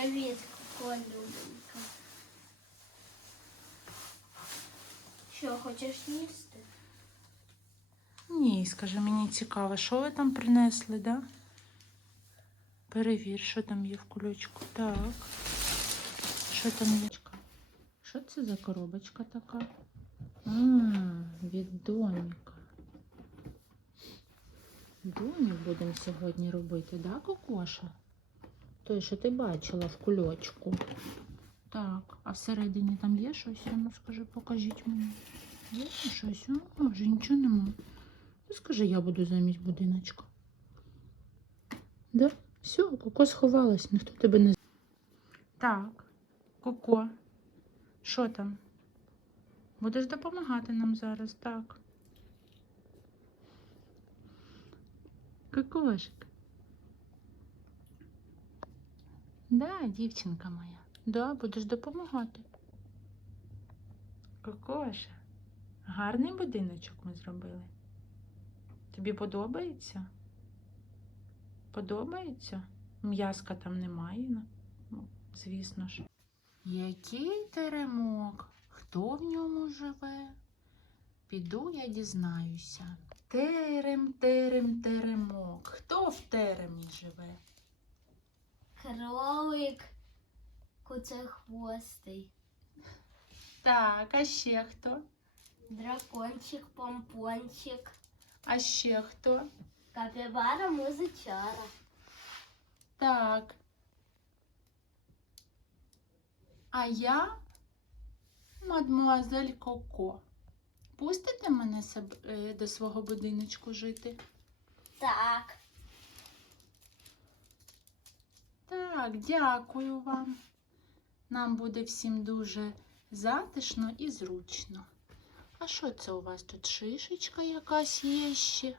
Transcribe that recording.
Привіт, колюбенька. Що, хочеш їсти? Ні, скажи, мені цікаво, що ви там принесли, да? Перевір, що там є в кульочку. Так. Що там є? Що це за коробочка така? А, від доміка. Домик будемо сьогодні робити, да, Кокоша? Той, що ти бачила в кульочку. Так, а всередині там є щось? Ну скажи, покажіть мені. Є щось? А, вже нічого нема. Ну, скажи, я буду замість будиночка. Да? Все, Коко сховалась, ніхто тебе не. Так, Коко, що там? Будеш допомагати нам зараз, так. Кокошик. Да, дівчинка моя. Да, будеш допомагати. Кокоша, гарний будиночок ми зробили. Тобі подобається? Подобається? М'язка там немає, ну, звісно ж. Який теремок? Хто в ньому живе? Піду я дізнаюся. Терем, терем, теремок. Хто в теремі живе? Кролик куцехвостий, Так, а ще хто? дракончик, помпончик, А ще хто? капібара, музичара. Так. А я мадмуазель Коко. Пустите мене е, до свого будиночку жити? Так, Так, дякую вам. Нам буде всім дуже затишно і зручно. А що це у вас тут шишечка якась є ще?